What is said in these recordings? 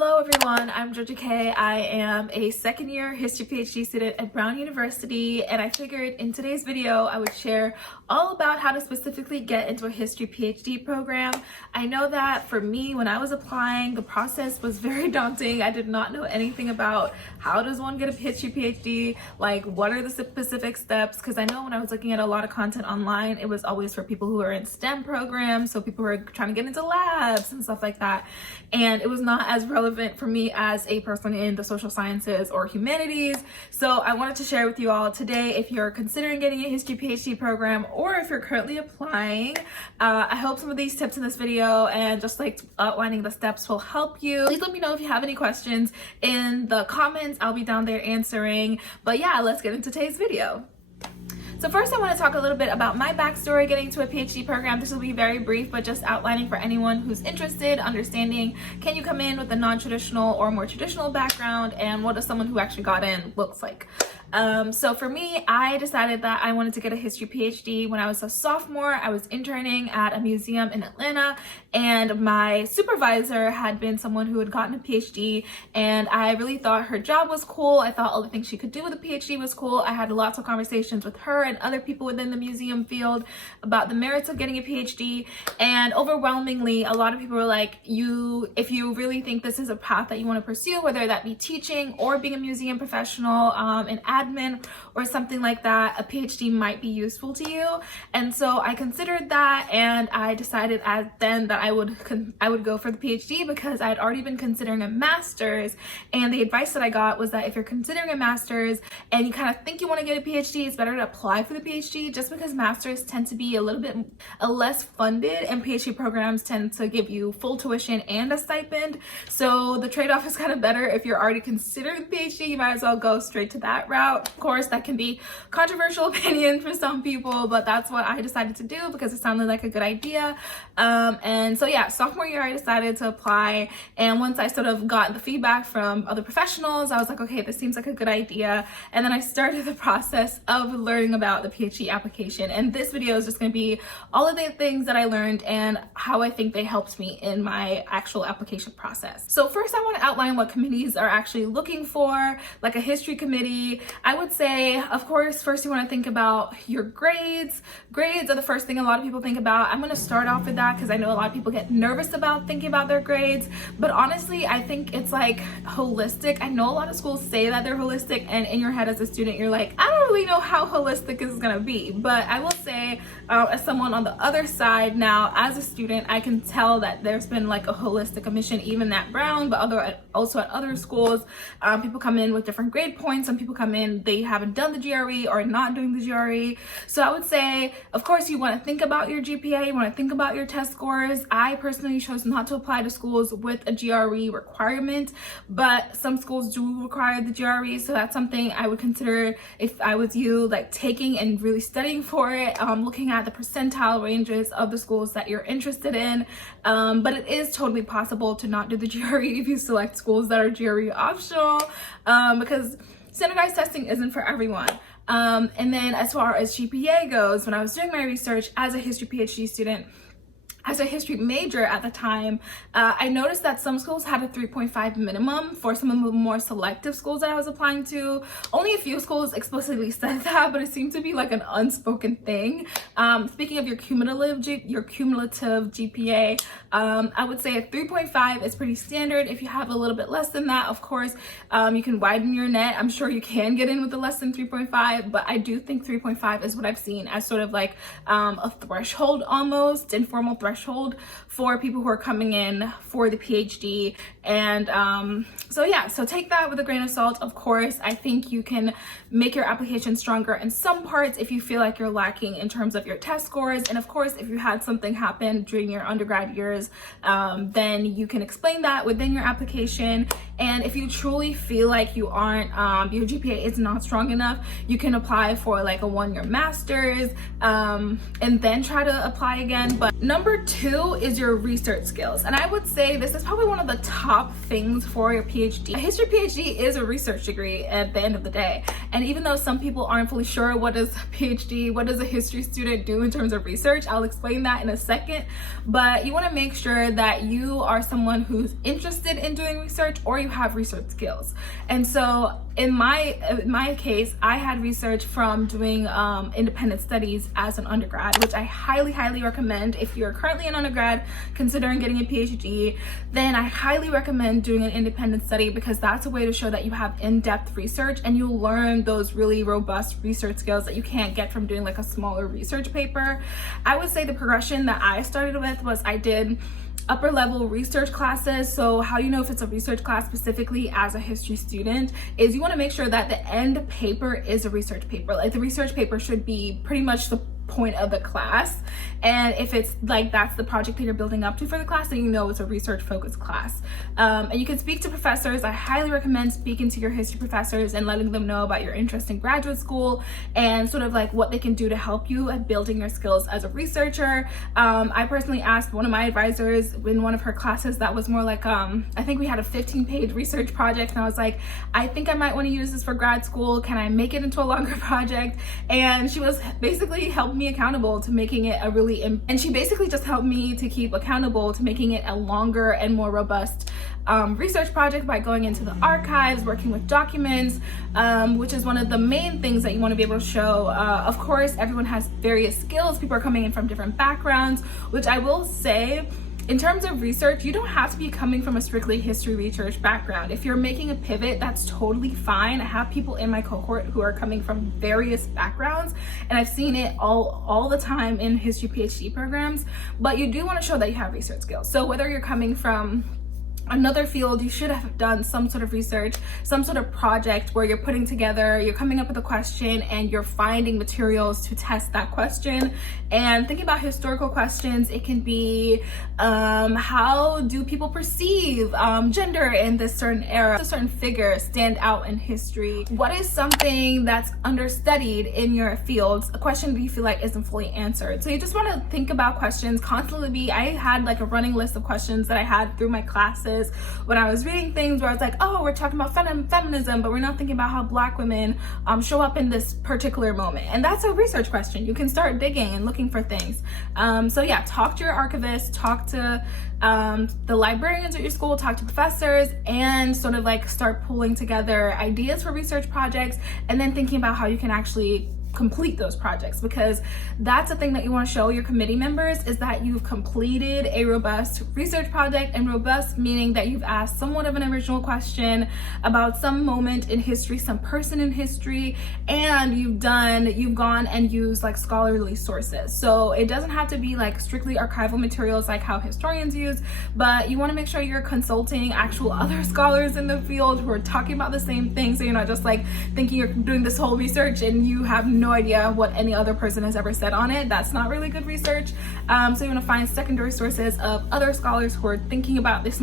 Hello everyone, I'm Georga-Kay. I am a second year history PhD student at Brown University, and I figured in today's video I would share all about how to specifically get into a history PhD program. I know that for me, when I was applying, the process was very daunting. I did not know anything about how does one get a history PhD, like what are the specific steps, because I know when I was looking at a lot of content online, it was always for people who are in STEM programs, so people who are trying to get into labs and stuff like that, and it was not as relevant for me as a person in the social sciences or humanities. So I wanted to share with you all today, if you're considering getting a history PhD program or if you're currently applying, I hope some of these tips in this video and just like outlining the steps will help you. Please let me know if you have any questions in the comments. I'll be down there answering. But yeah, let's get into today's video. So first I want to talk a little bit about my backstory getting to a PhD program. This will be very brief, but just outlining for anyone who's interested, understanding can you come in with a non-traditional or more traditional background, and what does someone who actually got in looks like. So for me, I decided that I wanted to get a history PhD when I was a sophomore. I was interning at a museum in Atlanta, and my supervisor had been someone who had gotten a PhD, and I really thought her job was cool. I thought all the things she could do with a PhD was cool. I had lots of conversations with her and other people within the museum field about the merits of getting a PhD, and overwhelmingly a lot of people were like, if you really think this is a path that you want to pursue, whether that be teaching or being a museum professional in admin or something like that, a PhD might be useful to you. And so I considered that, and I decided then that I would go for the PhD because I had already been considering a master's, and the advice that I got was that if you're considering a master's and you kind of think you want to get a PhD, it's better to apply for the PhD, just because masters tend to be a little bit less funded and PhD programs tend to give you full tuition and a stipend. So the trade-off is kind of better. If you're already considering the PhD, you might as well go straight to that route. Of course, that can be controversial opinion for some people, but that's what I decided to do because it sounded like a good idea. And so yeah, sophomore year I decided to apply, and once I sort of got the feedback from other professionals, I was like, okay, this seems like a good idea. And then I started the process of learning about the PhD application, and this video is just going to be all of the things that I learned and how I think they helped me in my actual application process. So first I want to outline what committees are actually looking for, like a history committee. I would say, of course, first you want to think about your grades. Grades are the first thing a lot of people think about. I'm going to start off with that because I know a lot of people get nervous about thinking about their grades, but honestly I think it's like holistic. I know a lot of schools say that they're holistic, and in your head as a student you're like, I don't really know how holistic this is going to be. But I will say, as someone on the other side now, as a student, I can tell that there's been like a holistic admission even at Brown, but also at other schools. People come in with different grade points. Some people come in, they haven't done the GRE or not doing the GRE. So I would say, of course, you want to think about your GPA, you want to think about your test scores. I personally chose not to apply to schools with a GRE requirement, but some schools do require the GRE, so that's something I would consider if I was you, like taking and really studying for it, looking at the percentile ranges of the schools that you're interested in. But it is totally possible to not do the GRE if you select schools that are GRE optional, because standardized testing isn't for everyone. And then as far as GPA goes, when I was doing my research as a history PhD student, as a history major at the time, I noticed that some schools had a 3.5 minimum for some of the more selective schools that I was applying to. Only a few schools explicitly said that, but it seemed to be like an unspoken thing. Speaking of your cumulative GPA, I would say a 3.5 is pretty standard. If you have a little bit less than that, of course, you can widen your net. I'm sure you can get in with a less than 3.5, but I do think 3.5 is what I've seen as sort of like a threshold, almost informal threshold for people who are coming in for the PhD. And so take that with a grain of salt. Of course, I think you can make your application stronger in some parts if you feel like you're lacking in terms of your test scores. And of course, if you had something happen during your undergrad years, then you can explain that within your application. And if you truly feel like you aren't, your GPA is not strong enough, you can apply for like a one-year master's, and then try to apply again. But number 2 is your research skills. And I would say this is probably one of the top things for your PhD. A history PhD is a research degree at the end of the day. And even though some people aren't fully sure what is a PhD, what does a history student do in terms of research, I'll explain that in a second. But you want to make sure that you are someone who's interested in doing research or you have research skills. And so in my case, I had research from doing independent studies as an undergrad, which I highly recommend. If you're currently an undergrad considering getting a PhD, then I highly recommend doing an independent study, because that's a way to show that you have in-depth research and you'll learn those really robust research skills that you can't get from doing like a smaller research paper. I would say the progression that I started with was I did upper level research classes. So how you know if it's a research class specifically as a history student is you want to make sure that the end paper is a research paper. Like the research paper should be pretty much the point of the class, and if it's like that's the project that you're building up to for the class, then you know it's a research focused class. And you can speak to professors. I highly recommend speaking to your history professors and letting them know about your interest in graduate school and sort of like what they can do to help you at building your skills as a researcher. I personally asked one of my advisors in one of her classes that was more like I think we had a 15-page research project, and I was like, I think I might want to use this for grad school. Can I make it into a longer project? And she was basically helping me accountable to making it a really and she basically just helped me to keep accountable to making it a longer and more robust research project by going into the archives, working with documents, which is one of the main things that you want to be able to show. Of course, everyone has various skills. People are coming in from different backgrounds, which I will say, in terms of research, you don't have to be coming from a strictly history research background. If you're making a pivot, that's totally fine. I have people in my cohort who are coming from various backgrounds, and I've seen it all the time in history PhD programs, but you do want to show that you have research skills. So whether you're coming from another field, you should have done some sort of research, some sort of project where you're putting together, you're coming up with a question and you're finding materials to test that question. And thinking about historical questions, it can be how do people perceive gender in this certain era? A certain figure stand out in history? What is something that's understudied in your fields? A question that you feel like isn't fully answered. So you just want to think about questions constantly. I had like a running list of questions that I had through my classes when I was reading things where I was like, oh, we're talking about feminism, but we're not thinking about how Black women show up in this particular moment. And that's a research question. You can start digging and looking for things. So yeah, talk to your archivist, talk to the librarians at your school, talk to professors, and sort of like start pulling together ideas for research projects, and then thinking about how you can actually complete those projects, because that's the thing that you want to show your committee members, is that you've completed a robust research project. And robust meaning that you've asked somewhat of an original question about some moment in history, some person in history, and you've gone and used like scholarly sources. So it doesn't have to be like strictly archival materials like how historians use, but you want to make sure you're consulting actual other scholars in the field who are talking about the same thing, so you're not just like thinking you're doing this whole research and you have no idea what any other person has ever said on it. That's not really good research. So you want to find secondary sources of other scholars who are thinking about this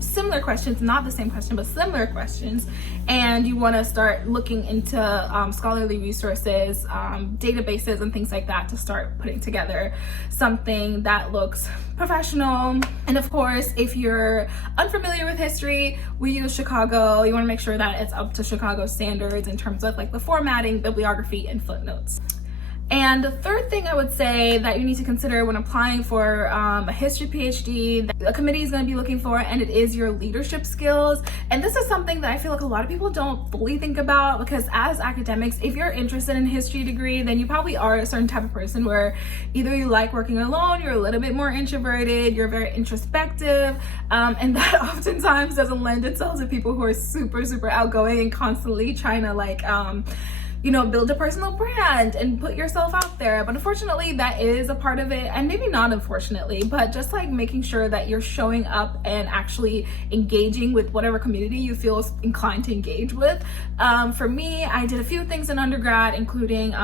similar questions, not the same question, but similar questions. And you want to start looking into scholarly resources, databases, and things like that to start putting together something that looks professional. And of course, if you're unfamiliar with history, we use Chicago. You want to make sure that it's up to Chicago standards in terms of like the formatting, bibliography, and footnotes. And the third thing I would say that you need to consider when applying for a history PhD that the committee is going to be looking for, and it is your leadership skills. And this is something that I feel like a lot of people don't fully think about, because as academics, if you're interested in a history degree, then you probably are a certain type of person where either you like working alone, you're a little bit more introverted, you're very introspective, and that oftentimes doesn't lend itself to people who are super outgoing and constantly trying to like build a personal brand and put yourself out there. But unfortunately, that is a part of it. And maybe not unfortunately, but just like making sure that you're showing up and actually engaging with whatever community you feel inclined to engage with. For me, I did a few things in undergrad, including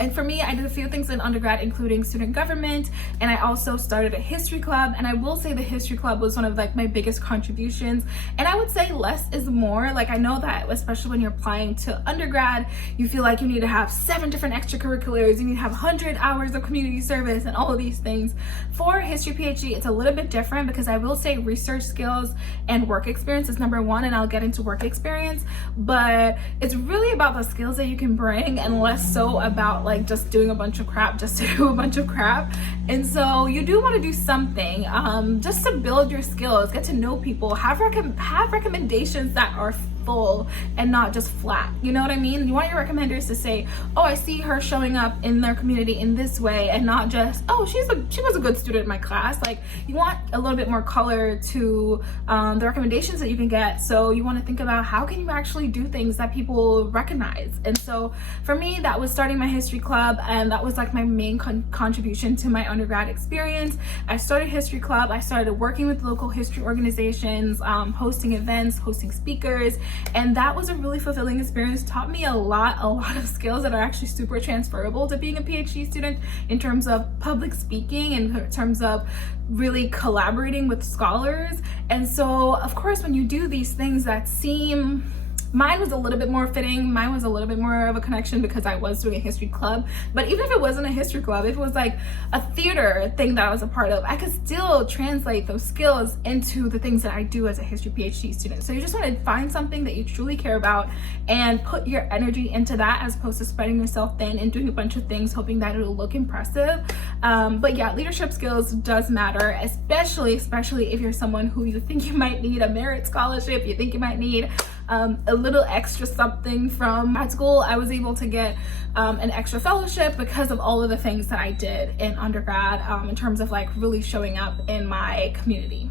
And for me, I did a few things in undergrad, including student government, and I also started a history club. And I will say the history club was one of like my biggest contributions. And I would say less is more. Like, I know that especially when you're applying to undergrad, you feel like you need to have 7 different extracurriculars, you need to have 100 hours of community service and all of these things. For history PhD, it's a little bit different because I will say research skills and work experience is number 1, and I'll get into work experience, but it's really about the skills that you can bring and less so about like just doing a bunch of crap just to do a bunch of crap. And so you do want to do something just to build your skills, get to know people, have recommendations that are full and not just flat. You know what I mean? You want your recommenders to say, oh, I see her showing up in their community in this way, and not just, oh, she was a good student in my class. Like, you want a little bit more color to the recommendations that you can get. So you want to think about how can you actually do things that people recognize. And so for me, that was starting my history club, and that was like my main contribution to my undergrad experience. I started history club. I started working with local history organizations, hosting events, hosting speakers. And that was a really fulfilling experience. Taught me a lot of skills that are actually super transferable to being a PhD student in terms of public speaking, in terms of really collaborating with scholars. And so, of course, when you do these things that seem, mine was a little bit more fitting, mine was a little bit more of a connection because I was doing a history club. But even if it wasn't a history club, if it was like a theater thing that I was a part of, I could still translate those skills into the things that I do as a history PhD student. So you just want to find something that you truly care about and put your energy into that, as opposed to spreading yourself thin and doing a bunch of things hoping that it'll look impressive. But yeah, leadership skills does matter, especially if you're someone who you think you might need a merit scholarship, you think you might need a little extra something from grad school. I was able to get an extra fellowship because of all of the things that I did in undergrad in terms of like really showing up in my community.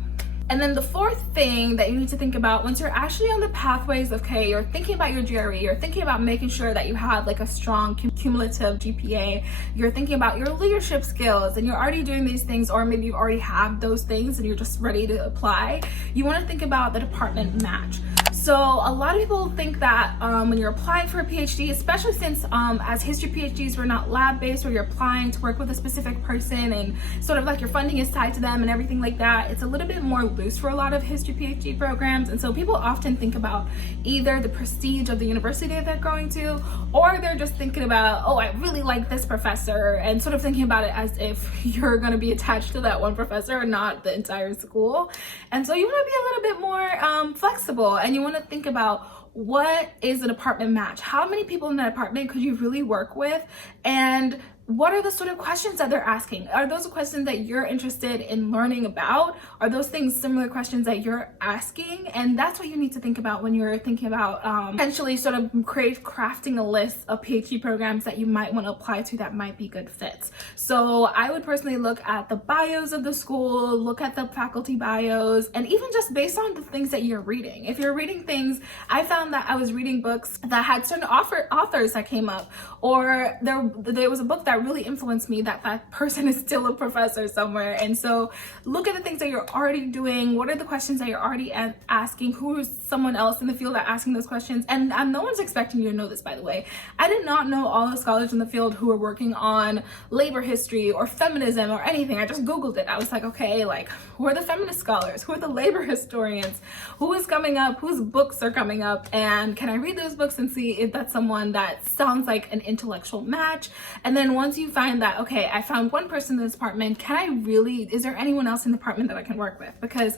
And then the fourth thing that you need to think about once you're actually on the pathways of, okay, you're thinking about your GRE, you're thinking about making sure that you have like a strong cumulative GPA, you're thinking about your leadership skills, and you're already doing these things, or maybe you already have those things and you're just ready to apply. You want to think about the department match. So a lot of people think that when you're applying for a PhD, especially since as history PhDs, we're not lab-based, where you're applying to work with a specific person and sort of like your funding is tied to them and everything like that, it's a little bit more loose for a lot of history PhD programs. And so people often think about either the prestige of the university that they're going to, or they're just thinking about, oh, I really like this professor, and sort of thinking about it as if you're going to be attached to that one professor and not the entire school. And so you want to be a little bit more flexible, and you want to think about what is a department match? How many people in that department could you really work with? And what are the sort of questions that they're asking? Are those questions that you're interested in learning about? Are those things similar questions that you're asking? And that's what you need to think about when you're thinking about potentially sort of crafting a list of PhD programs that you might want to apply to that might be good fits. So I would personally look at the bios of the school, look at the faculty bios, and even just based on the things that you're reading. If you're reading things, I found that I was reading books that had certain authors that came up, or there was a book that really influenced me that person is still a professor somewhere. And so look at the things that you're already doing. What are the questions that you're already asking? Who is someone else in the field that asking those questions? And no one's expecting you to know this, by the way. I did not know all the scholars in the field who were working on labor history or feminism or anything. I just Googled it. I was like, okay, like, who are the feminist scholars? Who are the labor historians? Who is coming up? Whose books are coming up? And can I read those books and see if that's someone that sounds like an intellectual match? And then once you find that, okay, I found one person in this department, is there anyone else in the department that I can work with? Because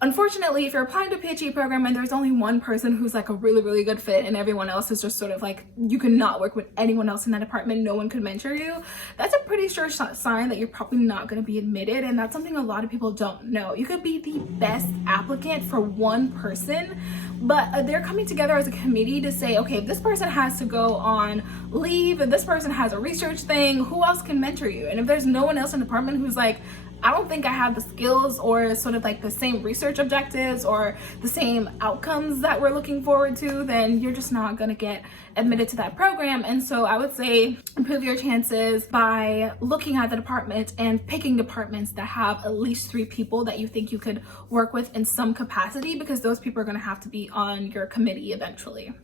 unfortunately, if you're applying to a PhD program and there's only one person who's like a really, really good fit and everyone else is just sort of like, you cannot work with anyone else in that department, no one could mentor you, that's a pretty sure sign that you're probably not going to be admitted. And that's something a lot of people don't know. You could be the best applicant for one person, but they're coming together as a committee to say, okay, if this person has to go on leave, if this person has a research thing, who else can mentor you? And if there's no one else in the department who's like, I don't think I have the skills or sort of like the same research objectives or the same outcomes that we're looking forward to, then you're just not going to get admitted to that program. And so I would say improve your chances by looking at the department and picking departments that have at least 3 people that you think you could work with in some capacity, because those people are going to have to be on your committee eventually.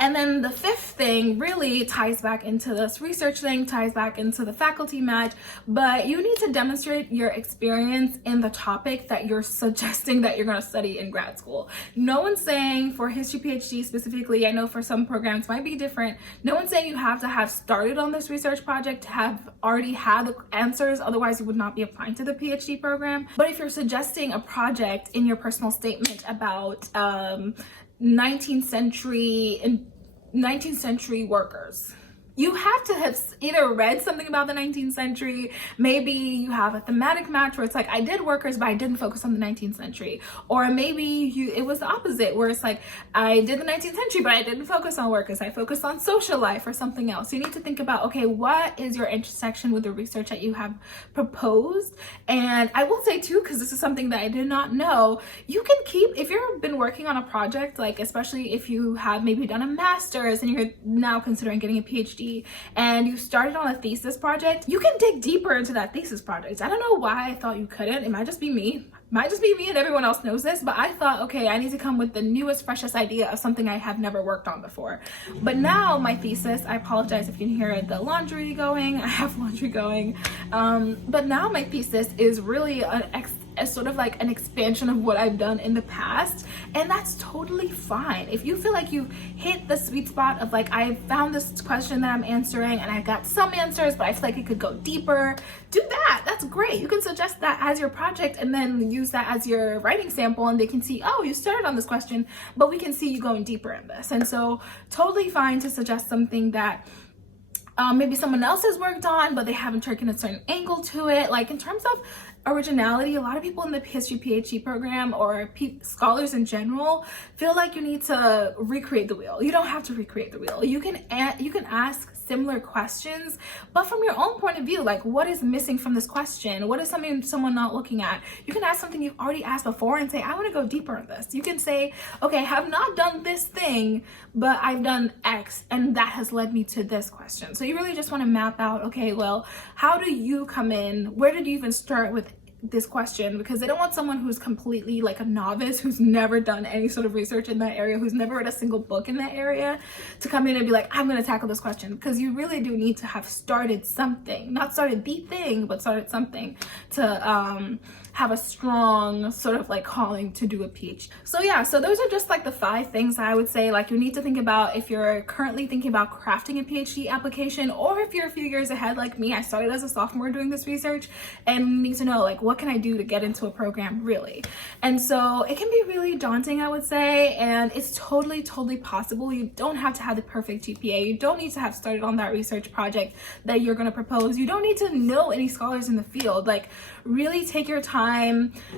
And then the fifth thing really ties back into this research thing, ties back into the faculty match, but you need to demonstrate your experience in the topic that you're suggesting that you're going to study in grad school. No one's saying for history PhD specifically, I know for some programs might be different, no one's saying you have to have started on this research project to have already had the answers, otherwise you would not be applying to the PhD program. But if you're suggesting a project in your personal statement about 19th century workers, you have to have either read something about the 19th century, maybe you have a thematic match where it's like, I did workers, but I didn't focus on the 19th century. Or maybe it was the opposite, where it's like, I did the 19th century, but I didn't focus on workers. I focused on social life or something else. So you need to think about, okay, what is your intersection with the research that you have proposed? And I will say too, because this is something that I did not know, you can keep, if you've been working on a project, like especially if you have maybe done a master's and you're now considering getting a PhD, and you started on a thesis project, you can dig deeper into that thesis project. I don't know why I thought you couldn't. It might just be me. And everyone else knows this, but I thought, okay, I need to come with the newest, freshest idea of something I have never worked on before. But now my thesis, I apologize if you can hear the laundry going. I have laundry going. But now my thesis is really a sort of like an expansion of what I've done in the past, and that's totally fine. If you feel like you've hit the sweet spot of like, I found this question that I'm answering and I got some answers, but I feel like it could go deeper, do that. That's great. You can suggest that as your project and then use that as your writing sample, and they can see, oh, you started on this question, but we can see you going deeper in this. And so totally fine to suggest something that maybe someone else has worked on, but they haven't taken a certain angle to it. Like in terms of originality, a lot of people in the history PhD program or scholars in general feel like you need to recreate the wheel. You don't have to recreate the wheel. You can ask similar questions, but from your own point of view, like what is missing from this question? What is something someone not looking at? You can ask something you've already asked before and say, I want to go deeper in this. You can say, okay, I have not done this thing, but I've done X, and that has led me to this question. So you really just want to map out, okay, well, how do you come in? Where did you even start with this question? Because they don't want someone who's completely like a novice, who's never done any sort of research in that area, who's never read a single book in that area, to come in and be like, I'm going to tackle this question. Because you really do need to have started something, not started the thing, but started something to have a strong sort of like calling to do a PhD. So yeah, so those are just like the 5 things I would say like you need to think about if you're currently thinking about crafting a PhD application, or if you're a few years ahead like me. I started as a sophomore doing this research, and you need to know like, what can I do to get into a program really? And so it can be really daunting, I would say, and it's totally possible. You don't have to have the perfect GPA. You don't need to have started on that research project that you're going to propose. You don't need to know any scholars in the field. Like really take your time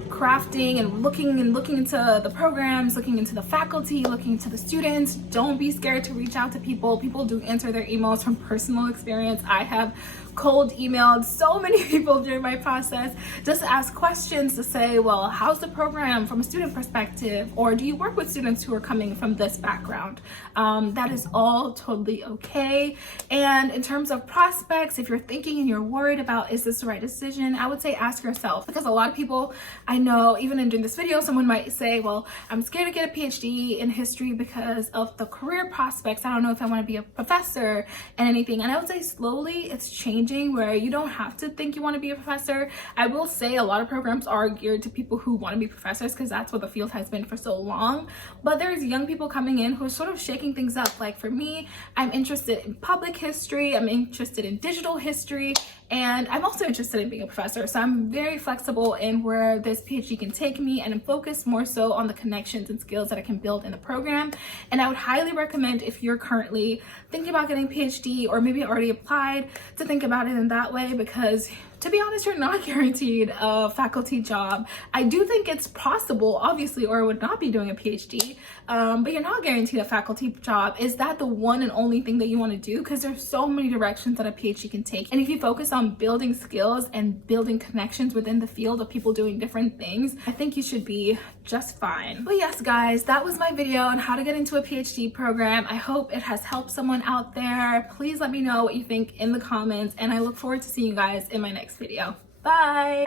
crafting and looking into the programs, looking into the faculty, looking into the students. Don't be scared to reach out to people. People do answer their emails. From personal experience, I have cold emailed so many people during my process just to ask questions, to say, well, how's the program from a student perspective, or do you work with students who are coming from this background? That is all totally okay. And in terms of prospects, if you're thinking and you're worried about, is this the right decision, I would say ask yourself, because a lot of people I know, even in this video, someone might say, well, I'm scared to get a PhD in history because of the career prospects. I don't know if I want to be a professor and anything. And I would say slowly it's changing, where you don't have to think you want to be a professor. I will say a lot of programs are geared to people who want to be professors, because that's what the field has been for so long. But there's young people coming in who are sort of shaking things up. Like for me, I'm interested in public history, I'm interested in digital history, and I'm also interested in being a professor. So I'm very flexible in where this PhD can take me, and I'm focused more so on the connections and skills that I can build in the program. And I would highly recommend, if you're currently thinking about getting a PhD or maybe already applied, to think about it in that way, because to be honest, you're not guaranteed a faculty job. I do think it's possible, obviously, or I would not be doing a PhD, but you're not guaranteed a faculty job. Is that the one and only thing that you want to do? Because there's so many directions that a PhD can take. And if you focus on building skills and building connections within the field of people doing different things, I think you should be just fine. But yes, guys, that was my video on how to get into a PhD program. I hope it has helped someone out there. Please let me know what you think in the comments, and I look forward to seeing you guys in my next video. Bye!